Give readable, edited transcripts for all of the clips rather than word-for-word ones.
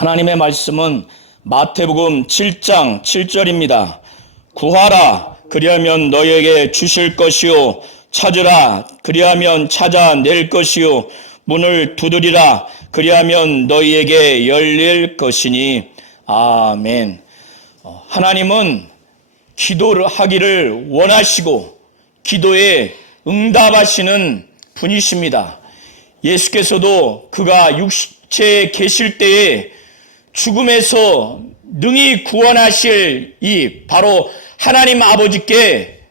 하나님의 말씀은 마태복음 7장 7절입니다. 구하라 그리하면 너희에게 주실 것이요 찾으라 그리하면 찾아낼 것이요 문을 두드리라 그리하면 너희에게 열릴 것이니. 아멘. 하나님은 기도를 하기를 원하시고 기도에 응답하시는 분이십니다. 예수께서도 그가 육체에 계실 때에 죽음에서 능히 구원하실 이 바로 하나님 아버지께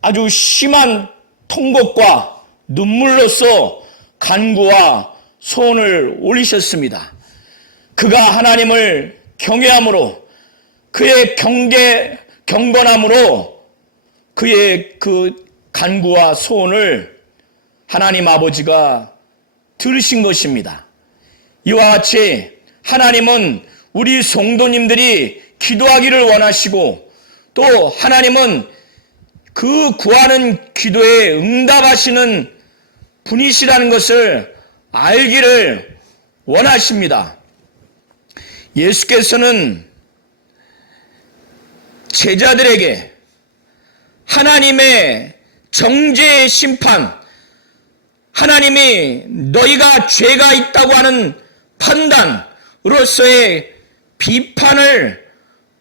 아주 심한 통곡과 눈물로써 간구와 소원을 올리셨습니다. 그가 하나님을 경외함으로 그의 경건함으로 그의 그 간구와 소원을 하나님 아버지가 들으신 것입니다. 이와 같이 하나님은 우리 성도님들이 기도하기를 원하시고 또 하나님은 그 구하는 기도에 응답하시는 분이시라는 것을 알기를 원하십니다. 예수께서는 제자들에게 하나님의 정죄의 심판, 하나님이 너희가 죄가 있다고 하는 판단으로서의 비판을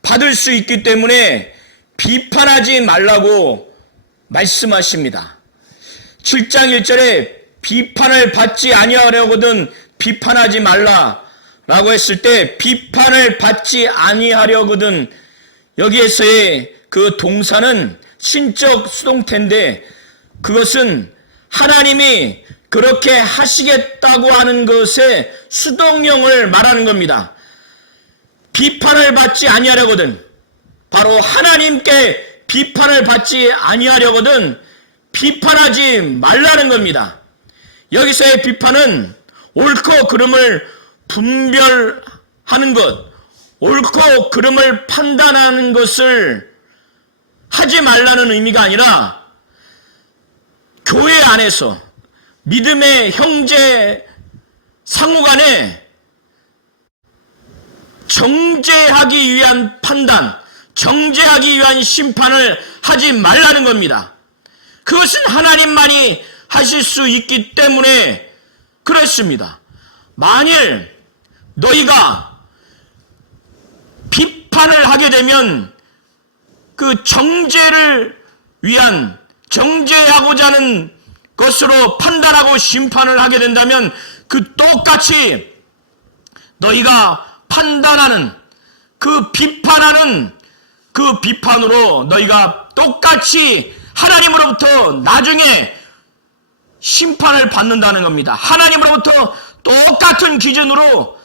받을 수 있기 때문에 비판하지 말라고 말씀하십니다. 7장 1절에 비판을 받지 아니하려거든 비판하지 말라라고 했을 때 비판을 받지 아니하려거든, 여기에서의 그 동사는 신적 수동태인데 그것은 하나님이 그렇게 하시겠다고 하는 것의 수동형을 말하는 겁니다. 비판을 받지 아니하려거든, 바로 하나님께 비판을 받지 아니하려거든 비판하지 말라는 겁니다. 여기서의 비판은 옳고 그름을 분별하는 것, 옳고 그름을 판단하는 것을 하지 말라는 의미가 아니라 교회 안에서 믿음의 형제 상호간에 정죄하기 위한 판단, 정죄하기 위한 심판을 하지 말라는 겁니다. 그것은 하나님만이 하실 수 있기 때문에 그렇습니다. 만일 너희가 비판을 하게 되면 그 정죄를 위한, 정죄하고자 하는 것으로 판단하고 심판을 하게 된다면 그 똑같이 너희가 판단하는, 그 비판하는 그 비판으로 너희가 똑같이 하나님으로부터 나중에 심판을 받는다는 겁니다. 하나님으로부터 똑같은 기준으로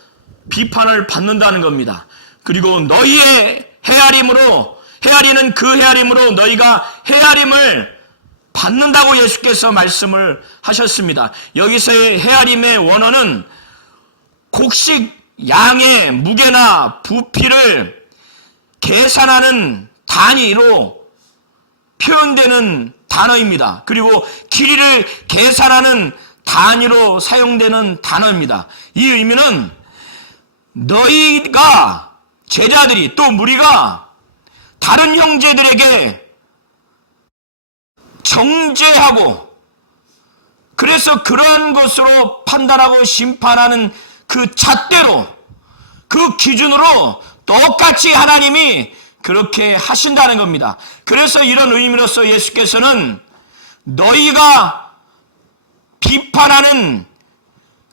비판을 받는다는 겁니다. 그리고 너희의 헤아리는 그 헤아림으로 너희가 헤아림을 받는다고 예수께서 말씀을 하셨습니다. 여기서의 헤아림의 원어는 곡식 양의 무게나 부피를 계산하는 단위로 표현되는 단어입니다. 그리고 길이를 계산하는 단위로 사용되는 단어입니다. 이 의미는 너희가, 제자들이 또 무리가 다른 형제들에게 정죄하고 그래서 그러한 것으로 판단하고 심판하는 그 잣대로, 그 기준으로 똑같이 하나님이 그렇게 하신다는 겁니다. 그래서 이런 의미로서 예수께서는 너희가 비판하는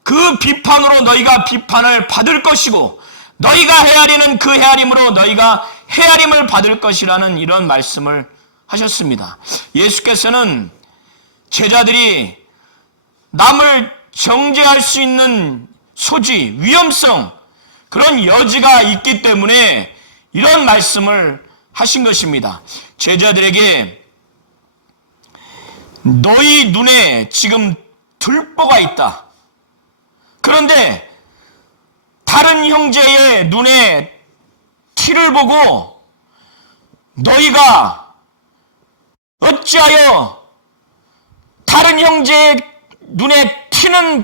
그 비판으로 너희가 비판을 받을 것이고 너희가 헤아리는 그 헤아림으로 너희가 헤아림을 받을 것이라는 이런 말씀을 하셨습니다. 예수께서는 제자들이 남을 정죄할 수 있는 소지, 위험성, 그런 여지가 있기 때문에 이런 말씀을 하신 것입니다. 제자들에게 너희 눈에 지금 들보가 있다. 그런데 다른 형제의 눈에 티를 보고 너희가 어찌하여 다른 형제의 눈에 티는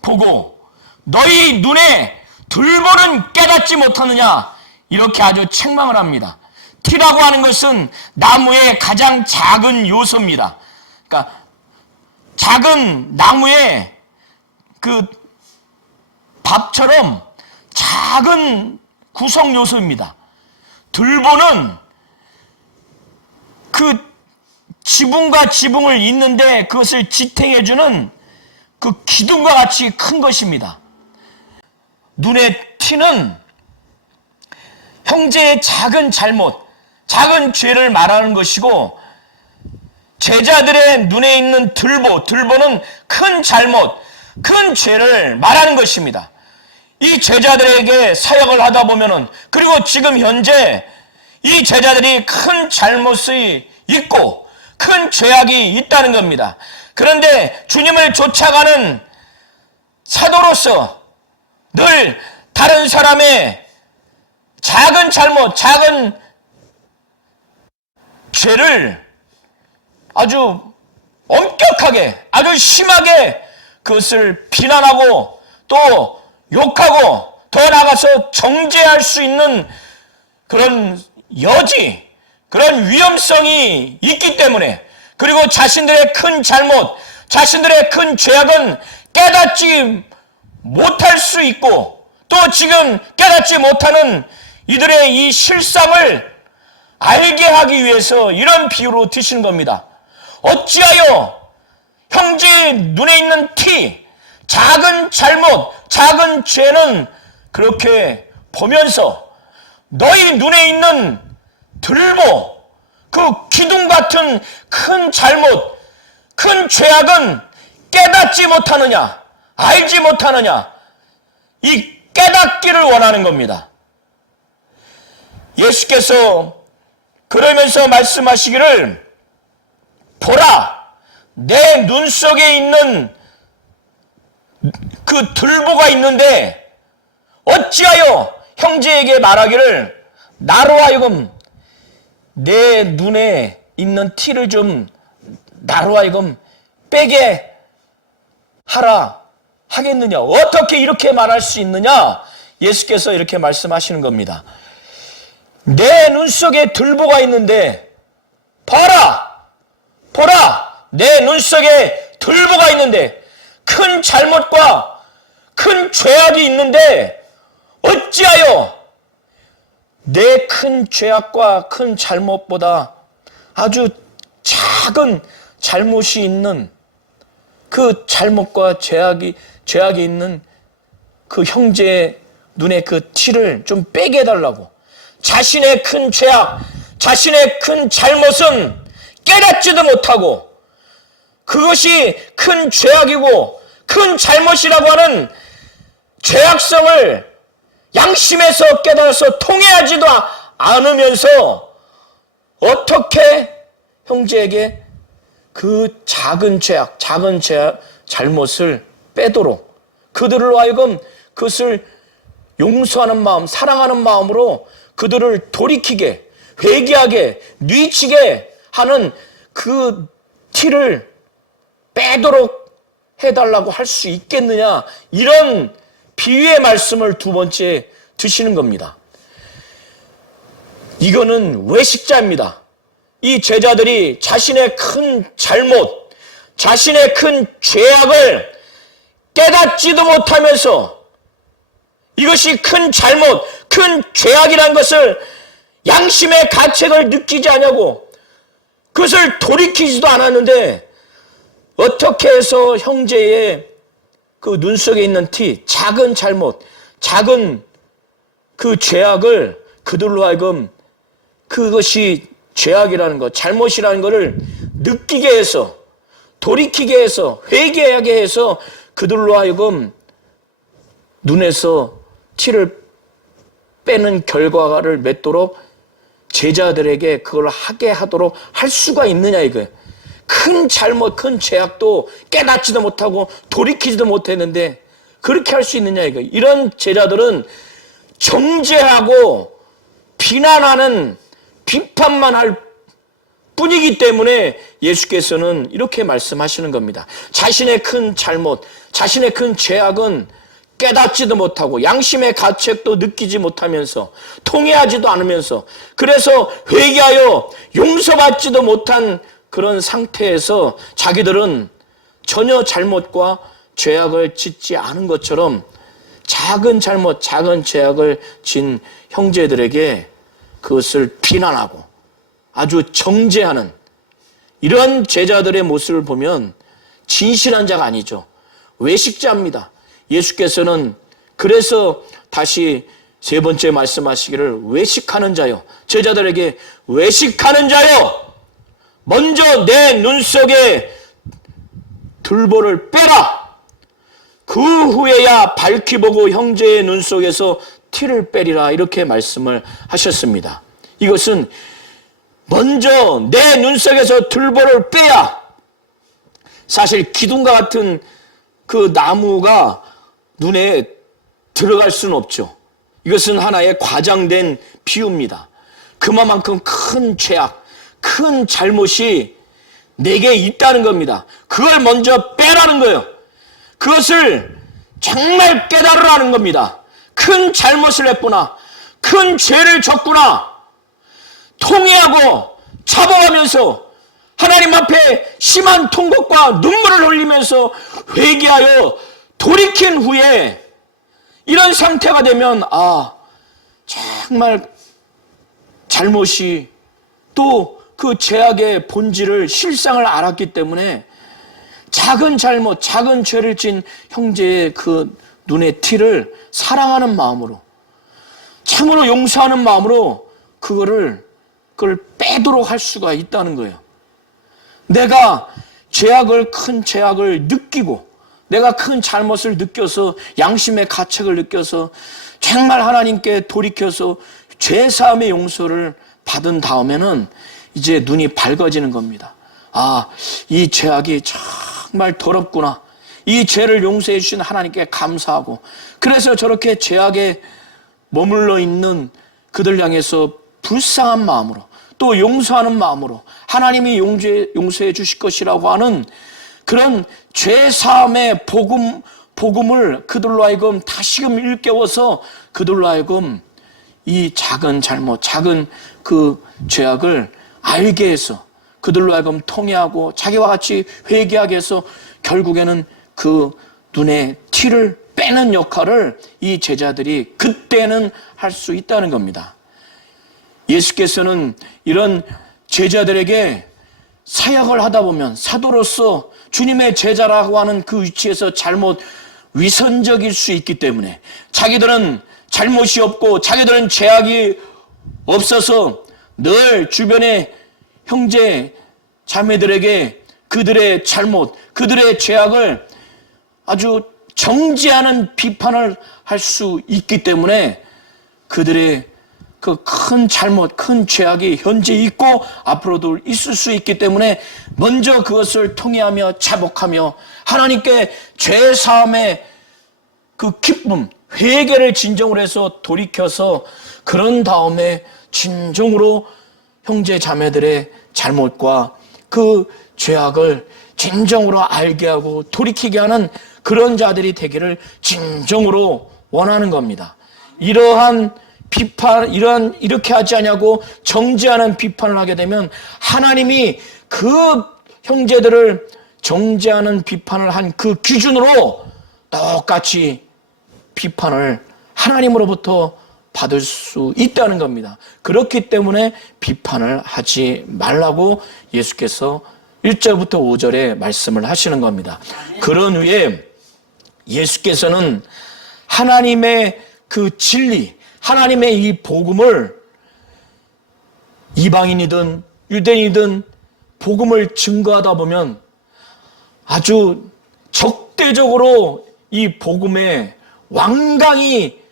보고 너희 눈에 들보는 깨닫지 못하느냐, 이렇게 아주 책망을 합니다. 티라고 하는 것은 나무의 가장 작은 요소입니다. 그러니까 작은 나무의 그 밥처럼 작은 구성 요소입니다. 들보는 그 지붕과 지붕을 잇는데 그것을 지탱해주는 그 기둥과 같이 큰 것입니다. 눈의 티는 형제의 작은 잘못, 작은 죄를 말하는 것이고, 제자들의 눈에 있는 들보는 큰 잘못, 큰 죄를 말하는 것입니다. 이 제자들에게 사역을 하다 보면은, 그리고 지금 현재 이 제자들이 큰 잘못이 있고 큰 죄악이 있다는 겁니다. 그런데 주님을 쫓아가는 사도로서 늘 다른 사람의 작은 잘못, 작은 죄를 아주 엄격하게, 아주 심하게 그것을 비난하고 또 욕하고 더 나아가서 정죄할 수 있는 그런 여지, 그런 위험성이 있기 때문에, 그리고 자신들의 큰 잘못, 자신들의 큰 죄악은 깨닫지 못할 수 있고, 또 지금 깨닫지 못하는 이들의 이 실상을 알게 하기 위해서 이런 비유로 드시는 겁니다. 어찌하여 형제의 눈에 있는 티, 작은 잘못, 작은 죄는 그렇게 보면서 너희 눈에 있는 들보, 그 기둥 같은 큰 잘못, 큰 죄악은 깨닫지 못하느냐, 알지 못하느냐, 이 깨닫기를 원하는 겁니다. 예수께서 그러면서 말씀하시기를, 보라, 내 눈 속에 있는 그 들보가 있는데 어찌하여 형제에게 말하기를, 나로 하여금 내 눈에 있는 티를 좀 나로 하여금 빼게 하라 하겠느냐. 어떻게 이렇게 말할 수 있느냐. 예수께서 이렇게 말씀하시는 겁니다. 내 눈 속에 들보가 있는데, 봐라, 보라, 내 눈 속에 들보가 있는데, 큰 잘못과 큰 죄악이 있는데 어찌하여 내 큰 죄악과 큰 잘못보다 아주 작은 잘못이 있는 그 잘못과 죄악이 있는 그 형제의 눈에 그 티를 좀 빼게 해달라고. 자신의 큰 죄악, 자신의 큰 잘못은 깨닫지도 못하고, 그것이 큰 죄악이고 큰 잘못이라고 하는 죄악성을 양심에서 깨달아서 통회하지도 않으면서 어떻게 형제에게 그 작은 죄악, 잘못을 빼도록 그들로 하여금 그것을 용서하는 마음, 사랑하는 마음으로 그들을 돌이키게, 회개하게, 뉘치게 하는 그 티를 빼도록 해달라고 할 수 있겠느냐. 이런 비유의 말씀을 두 번째 드시는 겁니다. 이거는 외식자입니다. 이 제자들이 자신의 큰 잘못, 자신의 큰 죄악을 깨닫지도 못하면서 이것이 큰 잘못, 큰 죄악이라는 것을 양심의 가책을 느끼지 않냐고 그것을 돌이키지도 않았는데, 어떻게 해서 형제의 그 눈 속에 있는 티, 작은 잘못, 작은 그 죄악을 그들로 하여금 그것이 죄악이라는 것, 잘못이라는 것을 느끼게 해서, 돌이키게 해서, 회개하게 해서 그들로 하여금 눈에서 티를 빼는 결과를 맺도록 제자들에게 그걸 하게 하도록 할 수가 있느냐 이거예요. 큰 잘못, 큰 죄악도 깨닫지도 못하고 돌이키지도 못했는데 그렇게 할 수 있느냐 이거예요. 이런 제자들은 정죄하고 비난하는, 비판만 할 뿐이기 때문에 예수께서는 이렇게 말씀하시는 겁니다. 자신의 큰 잘못, 자신의 큰 죄악은 깨닫지도 못하고 양심의 가책도 느끼지 못하면서 통회하지도 않으면서 그래서 회개하여 용서받지도 못한 그런 상태에서 자기들은 전혀 잘못과 죄악을 짓지 않은 것처럼 작은 잘못, 작은 죄악을 진 형제들에게 그것을 비난하고 아주 정죄하는 이런 제자들의 모습을 보면 진실한 자가 아니죠. 외식자입니다. 예수께서는 그래서 다시 세 번째 말씀하시기를 외식하는 자요. 제자들에게 외식하는 자요. 먼저 내 눈 속에 들보를 빼라. 그 후에야 밝히 보고 형제의 눈 속에서 티를 빼리라. 이렇게 말씀을 하셨습니다. 이것은 먼저 내 눈 속에서 들보를 빼야 사실 기둥과 같은 그 나무가 눈에 들어갈 수는 없죠. 이것은 하나의 과장된 비유입니다. 그만큼 큰 죄악, 큰 잘못이 내게 있다는 겁니다. 그걸 먼저 빼라는 거예요. 그것을 정말 깨달으라는 겁니다. 큰 잘못을 했구나. 큰 죄를 졌구나. 통회하고 차봉하면서 하나님 앞에 심한 통곡과 눈물을 흘리면서 회개하여 돌이킨 후에 이런 상태가 되면 정말 잘못이 또 그 죄악의 본질을 실상을 알았기 때문에 작은 잘못, 작은 죄를 진 형제의 그 눈의 티를 사랑하는 마음으로 참으로 용서하는 마음으로 그걸 빼도록 할 수가 있다는 거예요. 내가 큰 죄악을 느끼고 내가 큰 잘못을 느껴서 양심의 가책을 느껴서 정말 하나님께 돌이켜서 죄사함의 용서를 받은 다음에는 이제 눈이 밝아지는 겁니다. 이 죄악이 정말 더럽구나. 이 죄를 용서해 주신 하나님께 감사하고 그래서 저렇게 죄악에 머물러 있는 그들 향해서 불쌍한 마음으로 또 용서하는 마음으로 하나님이 용서해 주실 것이라고 하는 그런 죄사함의 복음을 그들로 하여금 다시금 일깨워서 그들로 하여금 이 작은 잘못, 작은 그 죄악을 알게 해서 그들로 하여금 통회하고 자기와 같이 회개하게 해서 결국에는 그 눈에 티를 빼는 역할을 이 제자들이 그때는 할 수 있다는 겁니다. 예수께서는 이런 제자들에게 사역을 하다 보면 사도로서 주님의 제자라고 하는 그 위치에서 잘못 위선적일 수 있기 때문에 자기들은 잘못이 없고 자기들은 죄악이 없어서 늘 주변의 형제 자매들에게 그들의 잘못, 그들의 죄악을 아주 정죄하는 비판을 할 수 있기 때문에 그들의 그 큰 잘못, 큰 죄악이 현재 있고 앞으로도 있을 수 있기 때문에 먼저 그것을 통회하며 자복하며 하나님께 죄 사함의 그 기쁨, 회개를 진정으로 해서 돌이켜서 그런 다음에 진정으로 형제 자매들의 잘못과 그 죄악을 진정으로 알게 하고 돌이키게 하는 그런 자들이 되기를 진정으로 원하는 겁니다. 이러한 비판, 이렇게 하지 않냐고 정죄하는 비판을 하게 되면 하나님이 그 형제들을 정죄하는 비판을 한 그 기준으로 똑같이 비판을 하나님으로부터 받을 수 있다는 겁니다. 그렇기 때문에 비판을 하지 말라고 예수께서 1절부터 5절에 말씀을 하시는 겁니다. 그런 후에 예수께서는 하나님의 그 진리, 하나님의 이 복음을 이방인이든 유대인이든 복음을 증거하다 보면 아주 적대적으로 이 복음에 완강히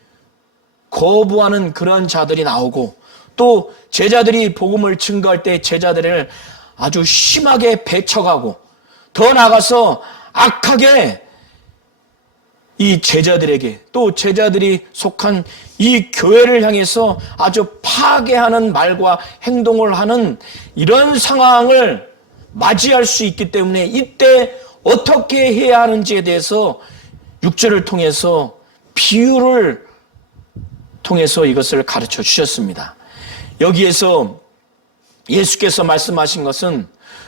거부하는 그런 자들이 나오고 또 제자들이 복음을 증거할 때 제자들을 아주 심하게 배척하고 더 나아가서 악하게 이 제자들에게 또 제자들이 속한 이 교회를 향해서 아주 파괴하는 말과 행동을 하는 이런 상황을 맞이할 수 있기 때문에 이때 어떻게 해야 하는지에 대해서 6절을 통해서 비유를 통해서 이것을 가르쳐 주셨습니다. 여기에서 예수께서 말씀하신 것은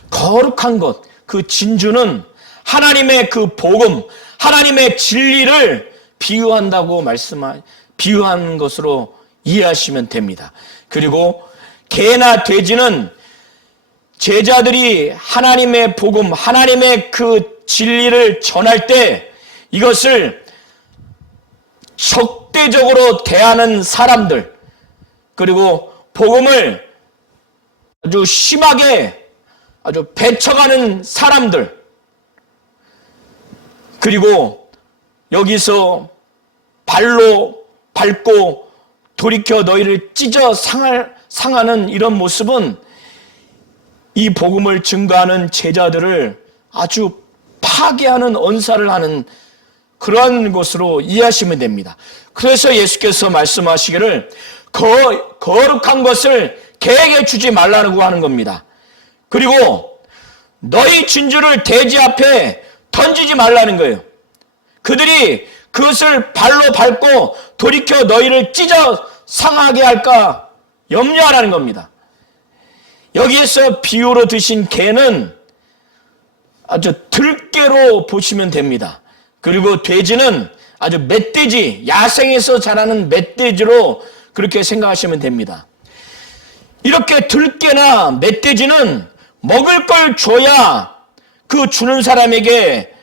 거룩한 것, 그 진주는 하나님의 그 복음, 하나님의 진리를 비유한 것으로 이해하시면 됩니다. 그리고 개나 돼지는 제자들이 하나님의 복음, 하나님의 그 진리를 전할 때 이것을 적대적으로 대하는 사람들, 그리고 복음을 아주 심하게 아주 배척하는 사람들, 그리고 여기서 발로 밟고 돌이켜 너희를 찢어 상하는 이런 모습은 이 복음을 증거하는 제자들을 아주 파괴하는 언사를 하는 그런 것으로 이해하시면 됩니다. 그래서 예수께서 말씀하시기를 거룩한 것을 개에게 주지 말라고 하는 겁니다. 그리고 너희 진주를 돼지 앞에 던지지 말라는 거예요. 그들이 그것을 발로 밟고 돌이켜 너희를 찢어 상하게 할까 염려하라는 겁니다. 여기에서 비유로 드신 개는 아주 들개로 보시면 됩니다. 그리고 돼지는 아주 멧돼지, 야생에서 자라는 멧돼지로 그렇게 생각하시면 됩니다. 이렇게 들개나 멧돼지는 먹을 걸 줘야 그 주는 사람에게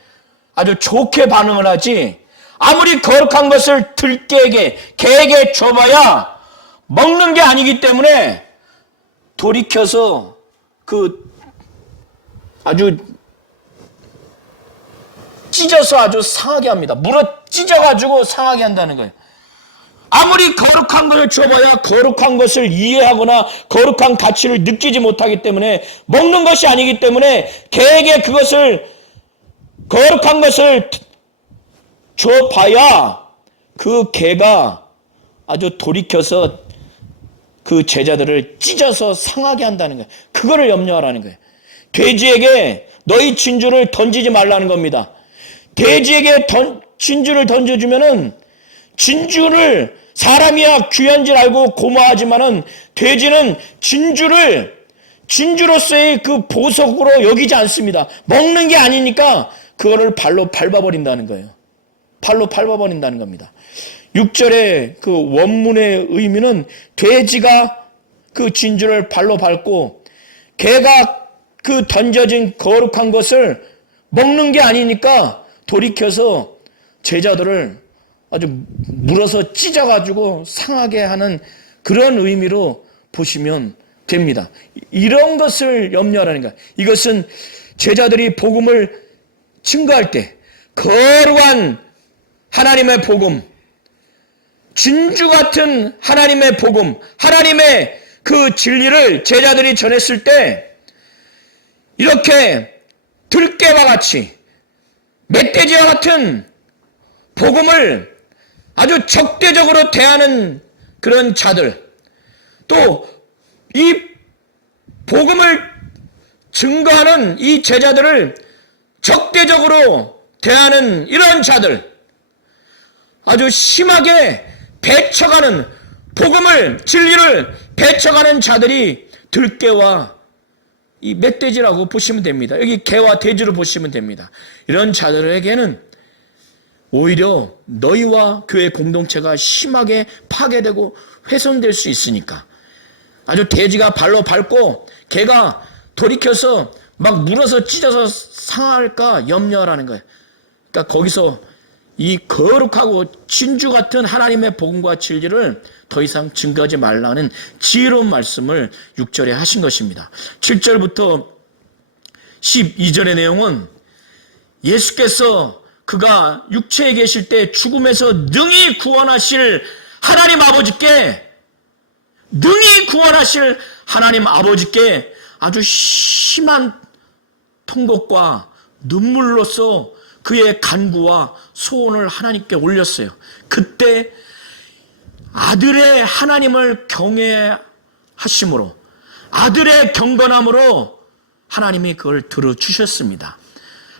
아주 좋게 반응을 하지, 아무리 거룩한 것을 들개에게, 개에게 줘봐야 먹는 게 아니기 때문에 돌이켜서 그 아주 찢어서 아주 상하게 합니다. 물어 찢어가지고 상하게 한다는 거예요. 아무리 거룩한 것을 줘봐야 거룩한 것을 이해하거나 거룩한 가치를 느끼지 못하기 때문에, 먹는 것이 아니기 때문에 개에게 그것을, 거룩한 것을 줘봐야 그 개가 아주 돌이켜서 그 제자들을 찢어서 상하게 한다는 거예요. 그거를 염려하라는 거예요. 돼지에게 너희 진주를 던지지 말라는 겁니다. 돼지에게 진주를 던져주면은, 진주를 사람이야 귀한 줄 알고 고마워하지만은 돼지는 진주로서의 그 보석으로 여기지 않습니다. 먹는 게 아니니까 그거를 발로 밟아버린다는 거예요. 발로 밟아버린다는 겁니다. 6절의 그 원문의 의미는 돼지가 그 진주를 발로 밟고 개가 그 던져진 거룩한 것을 먹는 게 아니니까 돌이켜서 제자들을 아주 물어서 찢어가지고 상하게 하는 그런 의미로 보시면 됩니다. 이런 것을 염려하라는 거예요. 이것은 제자들이 복음을 증거할 때 거룩한 하나님의 복음, 진주 같은 하나님의 복음, 하나님의 그 진리를 제자들이 전했을 때 이렇게 들깨와 같이 멧돼지와 같은 복음을 아주 적대적으로 대하는 그런 자들, 또 이 복음을 증거하는 이 제자들을 적대적으로 대하는 이런 자들, 아주 심하게 배척하는, 복음을, 진리를 배척하는 자들이 들깨와 이 멧돼지라고 보시면 됩니다. 여기 개와 돼지로 보시면 됩니다. 이런 자들에게는 오히려 너희와 교회 공동체가 심하게 파괴되고 훼손될 수 있으니까, 아주 돼지가 발로 밟고 개가 돌이켜서 막 물어서 찢어서 상할까 염려하라는 거예요. 그러니까 거기서 이 거룩하고 진주 같은 하나님의 복음과 진리를 더 이상 증거하지 말라는 지혜로운 말씀을 6절에 하신 것입니다. 7절부터 12절의 내용은 예수께서 그가 육체에 계실 때 죽음에서 능히 구원하실 하나님 아버지께, 능히 구원하실 하나님 아버지께 아주 심한 통곡과 눈물로써 그의 간구와 소원을 하나님께 올렸어요. 그때 아들의 하나님을 경외하심으로, 아들의 경건함으로 하나님이 그걸 들어주셨습니다.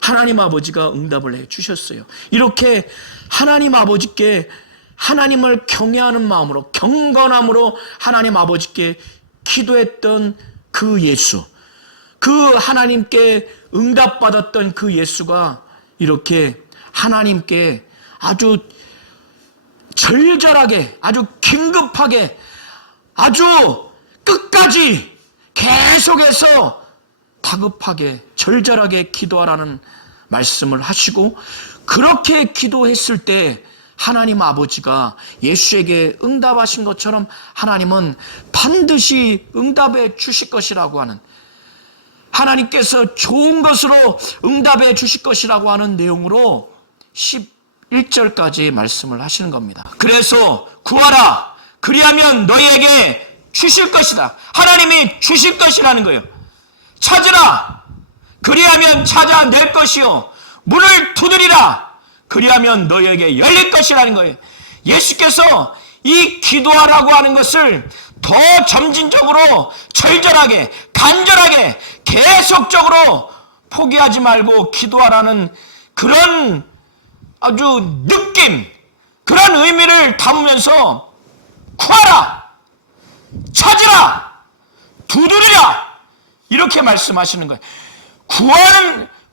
하나님 아버지가 응답을 해 주셨어요. 이렇게 하나님 아버지께 하나님을 경외하는 마음으로 경건함으로 하나님 아버지께 기도했던 그 예수, 그 하나님께 응답받았던 그 예수가 이렇게 하나님께 아주 절절하게, 아주 긴급하게, 아주 끝까지 계속해서 다급하게 절절하게 기도하라는 말씀을 하시고, 그렇게 기도했을 때 하나님 아버지가 예수에게 응답하신 것처럼 하나님은 반드시 응답해 주실 것이라고 하는, 하나님께서 좋은 것으로 응답해 주실 것이라고 하는 내용으로 11절까지 말씀을 하시는 겁니다. 그래서 구하라, 그리하면 너희에게 주실 것이다. 하나님이 주실 것이라는 거예요. 찾으라, 그리하면 찾아낼 것이요, 문을 두드리라, 그리하면 너희에게 열릴 것이라는 거예요. 예수께서 이 기도하라고 하는 것을 더 점진적으로 절절하게 간절하게 계속적으로 포기하지 말고 기도하라는 그런 아주 느낌, 그런 의미를 담으면서 구하라, 찾으라, 두드리라, 이렇게 말씀하시는 거예요.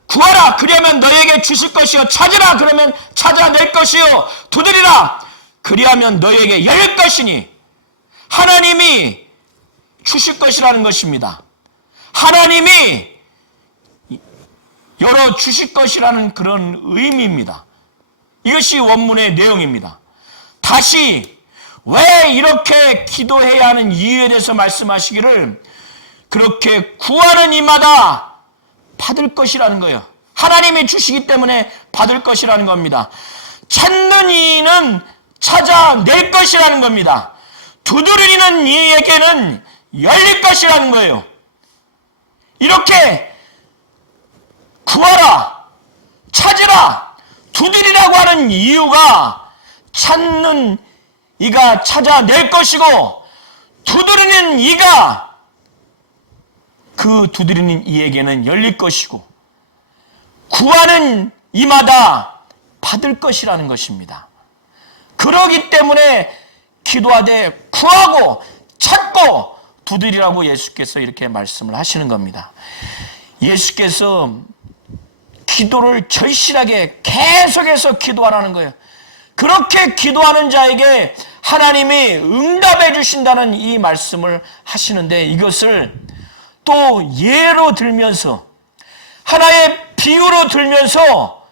구하라, 그리하면 너희에게 주실 것이요, 찾으라, 그러면 찾아낼 것이요, 두드리라, 그리하면 너희에게 열릴 것이니, 하나님이 주실 것이라는 것입니다. 하나님이 열어 주실 것이라는 그런 의미입니다. 이것이 원문의 내용입니다. 다시 왜 이렇게 기도해야 하는 이유에 대해서 말씀하시기를, 그렇게 구하는 이마다 받을 것이라는 거예요. 하나님이 주시기 때문에 받을 것이라는 겁니다. 찾는 이는 찾아낼 것이라는 겁니다. 두드리는 이에게는 열릴 것이라는 거예요. 이렇게 구하라, 찾으라, 두드리라고 하는 이유가 찾는 이가 찾아낼 것이고, 두드리는 이가 그 두드리는 이에게는 열릴 것이고, 구하는 이마다 받을 것이라는 것입니다. 그러기 때문에 기도하되 구하고 찾고 두드리라고 예수께서 이렇게 말씀을 하시는 겁니다. 예수께서 기도를 절실하게 계속해서 기도하라는 거예요. 그렇게 기도하는 자에게 하나님이 응답해 주신다는 이 말씀을 하시는데, 이것을 또 예로 들면서 하나의 비유로 들면서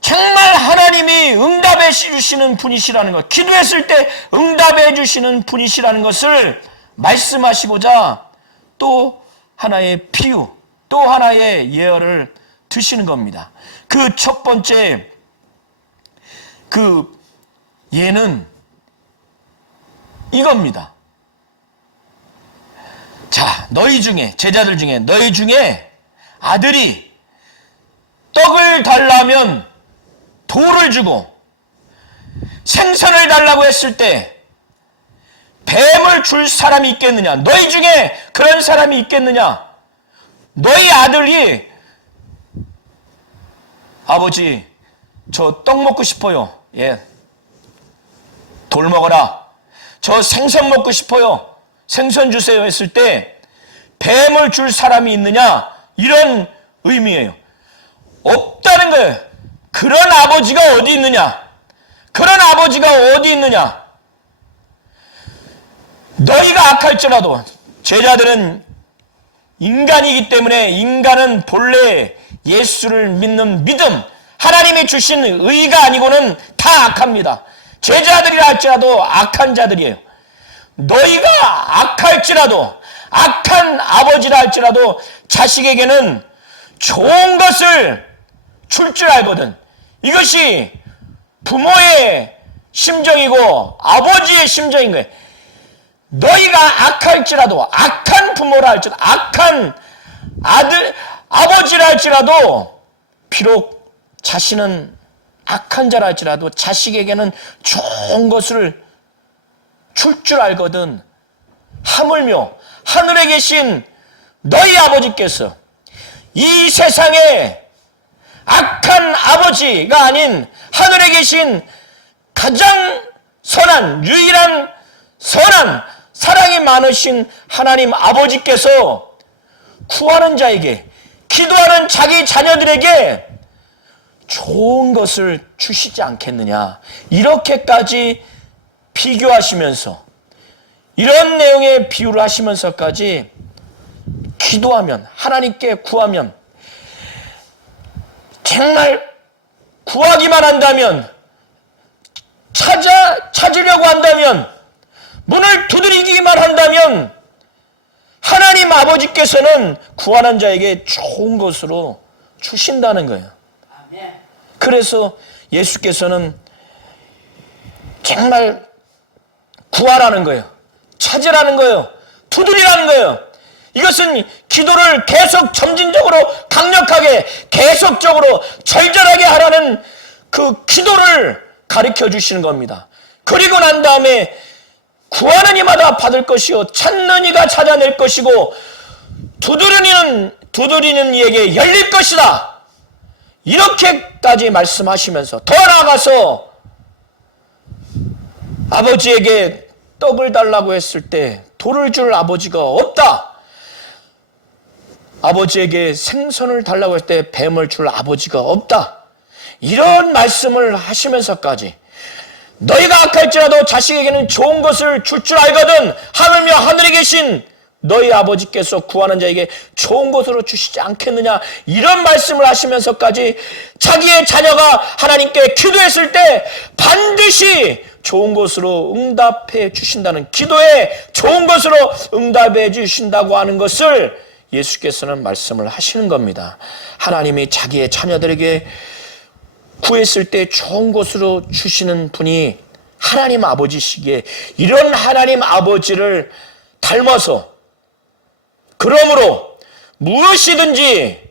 정말 하나님이 응답해 주시는 분이시라는 것, 기도했을 때 응답해 주시는 분이시라는 것을 말씀하시고자 또 하나의 비유, 또 하나의 예언을 드시는 겁니다. 그 첫 번째 그 예는 이겁니다. 자, 너희 중에, 제자들 중에, 너희 중에 아들이 떡을 달라면 돌을 주고 생선을 달라고 했을 때 뱀을 줄 사람이 있겠느냐? 너희 중에 그런 사람이 있겠느냐? 너희 아들이 아버지, 저 떡 먹고 싶어요. 예, 돌 먹어라. 저 생선 먹고 싶어요. 생선 주세요 했을 때 뱀을 줄 사람이 있느냐? 이런 의미예요. 없다는 거예요. 그런 아버지가 어디 있느냐? 그런 아버지가 어디 있느냐? 너희가 악할지라도, 제자들은 인간이기 때문에 인간은 본래 예수를 믿는 믿음, 하나님이 주신 의가 아니고는 다 악합니다. 제자들이라 할지라도 악한 자들이에요. 너희가 악할지라도, 악한 아버지라 할지라도 자식에게는 좋은 것을 줄 줄 알거든. 이것이 부모의 심정이고 아버지의 심정인 거예요. 너희가 악할지라도, 악한 부모라 할지라도, 악한 아버지라 할지라도, 비록 자신은 악한 자라 할지라도 자식에게는 좋은 것을 줄 줄 알거든. 하물며 하늘에 계신 너희 아버지께서 이 세상에 악한 아버지가 아닌 하늘에 계신 가장 선한, 유일한 선한, 사랑이 많으신 하나님 아버지께서 구하는 자에게, 기도하는 자기 자녀들에게 좋은 것을 주시지 않겠느냐, 이렇게까지 비교하시면서, 이런 내용의 비유를 하시면서까지 기도하면, 하나님께 구하면, 정말 구하기만 한다면, 찾으려고 한다면, 문을 두드리기만 한다면 하나님 아버지께서는 구하는 자에게 좋은 것으로 주신다는 거예요. 그래서 예수께서는 정말 구하라는 거예요. 찾으라는 거예요. 두드리라는 거예요. 이것은 기도를 계속 점진적으로 강력하게 계속적으로 절절하게 하라는 그 기도를 가르쳐 주시는 겁니다. 그리고 난 다음에 구하는 이마다 받을 것이요 찾는 이가 찾아낼 것이고 두드리는 이에게 열릴 것이다, 이렇게까지 말씀하시면서 더 나아가서 아버지에게 떡을 달라고 했을 때 돌을 줄 아버지가 없다, 아버지에게 생선을 달라고 했을 때 뱀을 줄 아버지가 없다, 이런 말씀을 하시면서까지 너희가 악할지라도 자식에게는 좋은 것을 줄 줄 알거든 하물며 하늘에 계신 너희 아버지께서 구하는 자에게 좋은 것으로 주시지 않겠느냐, 이런 말씀을 하시면서까지 자기의 자녀가 하나님께 기도했을 때 반드시 좋은 것으로 응답해 주신다는, 기도에 좋은 것으로 응답해 주신다고 하는 것을 예수께서는 말씀을 하시는 겁니다. 하나님이 자기의 자녀들에게 구했을 때 좋은 것으로 주시는 분이 하나님 아버지시기에, 이런 하나님 아버지를 닮아서, 그러므로 무엇이든지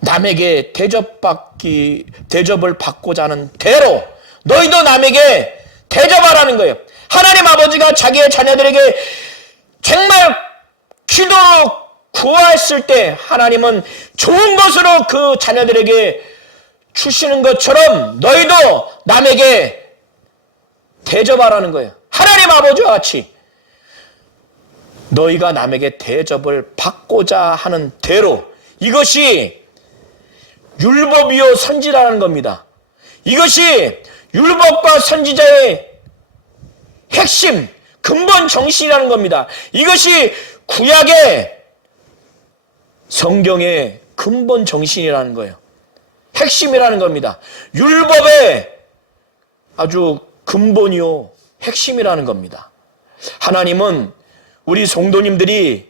남에게 대접을 받고자 하는 대로 너희도 남에게 대접하라는 거예요. 하나님 아버지가 자기의 자녀들에게 정말 기도로 구했을 때 하나님은 좋은 것으로 그 자녀들에게 주시는 것처럼 너희도 남에게 대접하라는 거예요. 하나님 아버지와 같이 너희가 남에게 대접을 받고자 하는 대로, 이것이 율법이요 선지라는 겁니다. 이것이 율법과 선지자의 핵심, 근본 정신이라는 겁니다. 이것이 구약의 성경의 근본 정신이라는 거예요. 핵심이라는 겁니다. 율법의 아주 근본이요 핵심이라는 겁니다. 하나님은 우리 성도님들이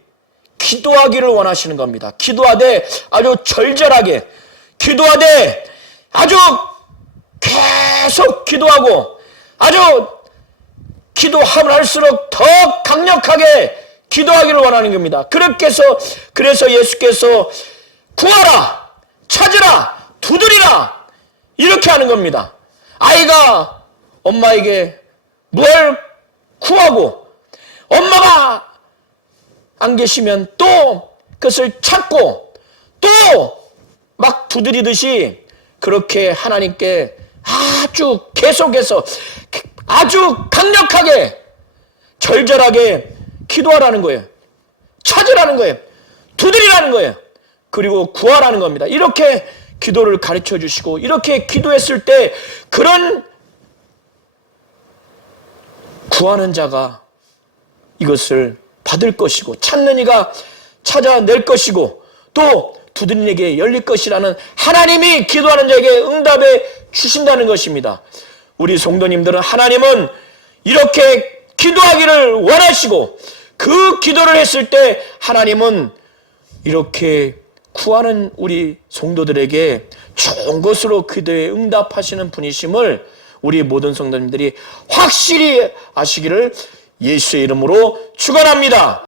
기도하기를 원하시는 겁니다. 기도하되 아주 절절하게, 기도하되 아주 계속 기도하고, 아주 기도함을 할수록 더 강력하게 기도하기를 원하는 겁니다. 그래서 예수께서 구하라, 찾으라, 두드리라, 이렇게 하는 겁니다. 아이가 엄마에게 뭘 구하고 엄마가 안 계시면 또 그것을 찾고 또 막 두드리듯이, 그렇게 하나님께 아주 계속해서 아주 강력하게 절절하게 기도하라는 거예요. 찾으라는 거예요. 두드리라는 거예요. 그리고 구하라는 겁니다. 이렇게 기도를 가르쳐 주시고, 이렇게 기도했을 때 그런 구하는 자가 이것을 받을 것이고, 찾는 이가 찾아낼 것이고, 또 두드리는 이에게 열릴 것이라는, 하나님이 기도하는 자에게 응답해 주신다는 것입니다. 우리 성도님들은 하나님은 이렇게 기도하기를 원하시고, 그 기도를 했을 때 하나님은 이렇게 구하는 우리 성도들에게 좋은 것으로 기도에 응답하시는 분이심을 우리 모든 성도님들이 확실히 아시기를 예수의 이름으로 축원합니다.